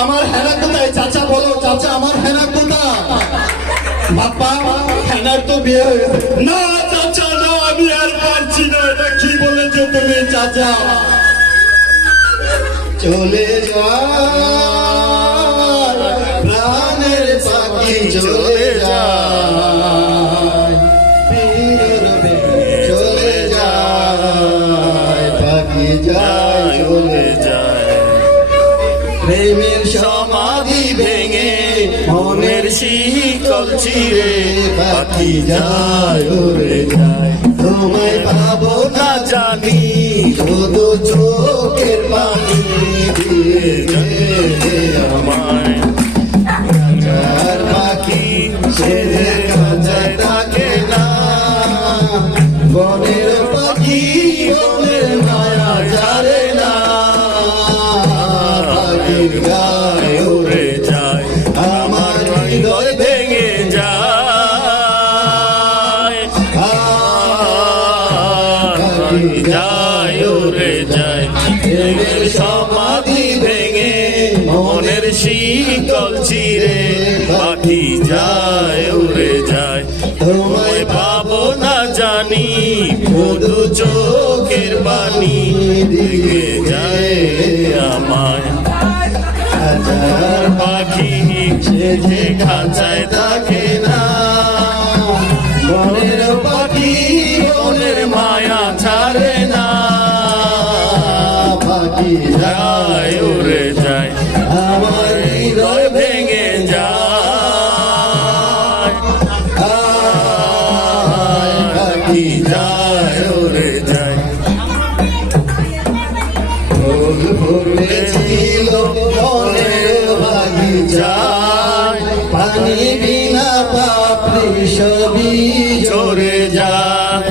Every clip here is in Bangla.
আমার হেনা কোথায়? চাচা বলো চাচা আমার হেনা কোথায়? বাপ্পা হেনার তো বিয়ে হয়ে না চাচা না আমি আর পারছি না এটা কি বলেছ তুমি চাচা? চলে যা প্রাণের পাখি চলে সমাধি ভেঙে মনের শিকল ছিঁড়ে পাখি যায় ওরে যায়। যায়, উড়ে যায়। সমাধি ভেঙে মনের শীতল চিরে পাখি যায়, উড়ে যায়। তোমায় না জানি শুধু চোখের পানি দিকে যায় আমায়। পাখি খাঁচায় থাকে না ছাড়ে না। পাখি যায় উড়ে যায় আমার হৃদয় ভেঙে যায়। পাখি যায় উড়ে যায়। ফুল ফুটেছিল বনের বাগিচায় পানি বিনা পাপড়ি সবই চড়ে যায়।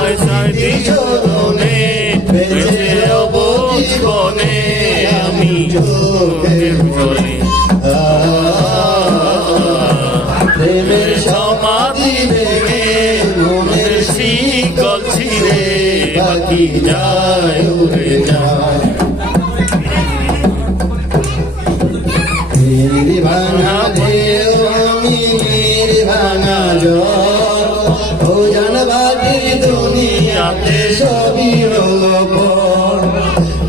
সমাধি ভেঙে মনের শিকল ছিঁড়ে পাখি যায়, উড়ে যায়। ভাঙা ঢেউ আমি দুনিয়াতে সবই হলো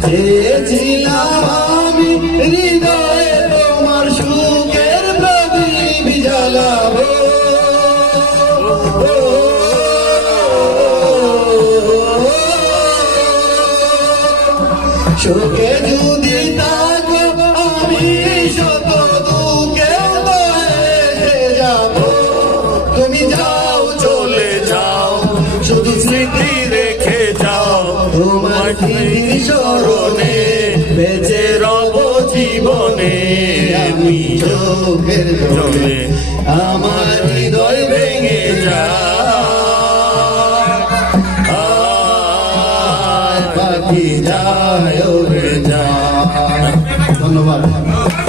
চেয়েছিলাম সুখে যদি থাকো আমি শত হেসে যাব। তুমি যাও, চলে যাও, শুধু স্মৃতি রেখে যাও। তোমার রব জীবনে। আমি চোখের জলে আমার ধন্যবাদ।